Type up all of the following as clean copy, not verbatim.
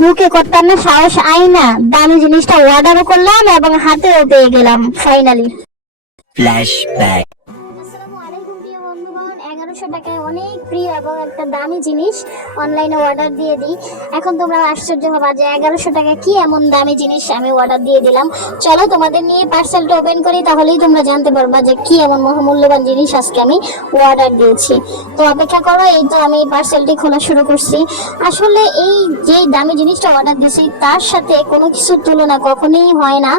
বুকে করতাম না, সাহস আই না, দামি জিনিসটা অর্ডারও করলাম এবং হাতেও পেয়ে গেলাম ফাইনালি। ফ্ল্যাশব্যাক। আসসালামু আলাইকুম প্রিয় বন্ধুগণ, 1100 টাকায় অনেক প্রিয় এবং একটা দামি জিনিস অনলাইনে অর্ডার দিয়ে দিই। এখন তোমরা আশ্চর্য হবা যে 1100 টাকা কি এমন দামি জিনিস আমি অর্ডার দিয়ে দিলাম। চলো তোমাদের নিয়ে পার্সেলটা ওপেন করি, তাহলেই তোমরা জানতে পারবা যে কি এমন মহামূল্যবান জিনিস আজকে আমি অর্ডার দিয়েছি। তো অপেক্ষা করো, এই তো আমি পার্সেলটি খোলা শুরু করছি। আসলে এই যে দামি জিনিসটা অর্ডার দিয়েছি তার সাথে কোনো কিছুর তুলনা কখনোই হয় না।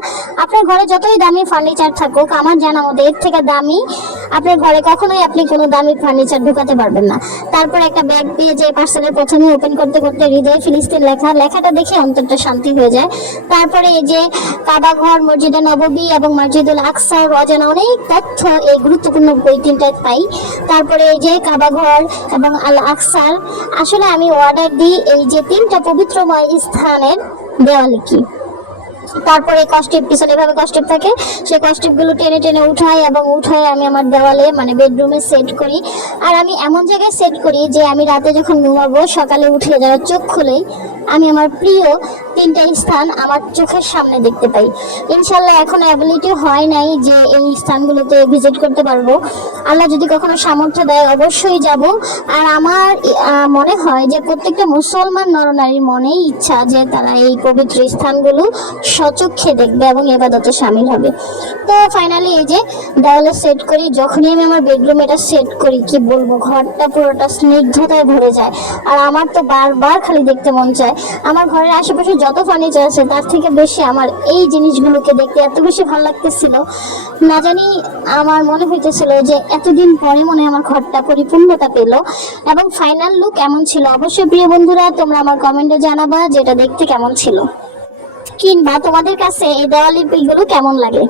আপনার ঘরে যতই দামি ফার্নিচার থাকুক, আমার জানা মতে এর থেকে দামি আপনার ঘরে কখনোই আপনি কোনো দামি ফার্নিচার ঢুকাতে পারবেন না। তারপর একটা ব্যাগ দিয়ে যে পার্সেলের প্রথমে ওপেন করতে করতে হৃদয় ফিলিস্তিন লেখাটা দেখে অন্তরটা শান্তি হয়ে যায়। তারপরে এই যে কাবা ঘর, মসজিদে নববী এবং মসজিদুল আকসার অজানা অনেক তথ্য এই গুরুত্বপূর্ণ বই তিনটায় পাই। তারপরে এই যে কাবা ঘর এবং আল আকসার, আসলে আমি অর্ডার দিই এই যে তিনটা পবিত্রময় স্থানের দেওয়ালে কি। তারপরে কস্টিপ পিছনে এভাবে কস্টিপ থাকে, সেই কস্টিপ গুলো টেনে টেনে উঠাই এবং উঠাই আমি আমার দেওয়ালে মানে বেডরুমে সেট করি। আর আমি এমন জায়গায় সেট করি যে আমি রাতে যখন ঘুমাবো সকালে উঠে যারা চোখ খুলেই আমি আমার প্রিয় তিনটা স্থান আমার চোখের সামনে দেখতে পাই। ইনশাল্লাহ এখন অ্যাবিলিটি হয় নাই যে এই স্থানগুলোতে ভিজিট করতে পারবো। আল্লাহ যদি কখনো সামর্থ্য দেয় অবশ্যই যাব। আর আমার মনে হয় যে প্রত্যেকটা মুসলমান নরনারীর মনেই ইচ্ছা যে তারা এই পবিত্র স্থানগুলো সচক্ষে দেখবে এবং ইবাদতে শামিল হবে। তো ফাইনালি এই যে দেওয়ালে সেট করি, যখনই আমি আমার বেডরুমে এটা সেট করি কি বলবো, ঘরটা পুরোটা স্নিগ্ধতায় ভরে যায়। আর আমার তো বারবার খালি দেখতে মন চায়। আমার ঘরের আশেপাশে যত ফার্নিচার আছে তার থেকে বেশি আমার এই জিনিসগুলোকে দেখতে এত বেশি ভালো লাগতেছিল, না জানি আমার মনে হইতেছিল যে এতদিন পরে মনে হয় আমার ঘরটা পরিপূর্ণতা পেল। এবং ফাইনাল লুক এমন ছিল। অবশ্যই প্রিয় বন্ধুরা তোমরা আমার কমেন্টে জানাবা যে এটা দেখতে কেমন ছিল, কিংবা তোমাদের কাছে এই দেওয়ালির পিলগুলো কেমন লাগে।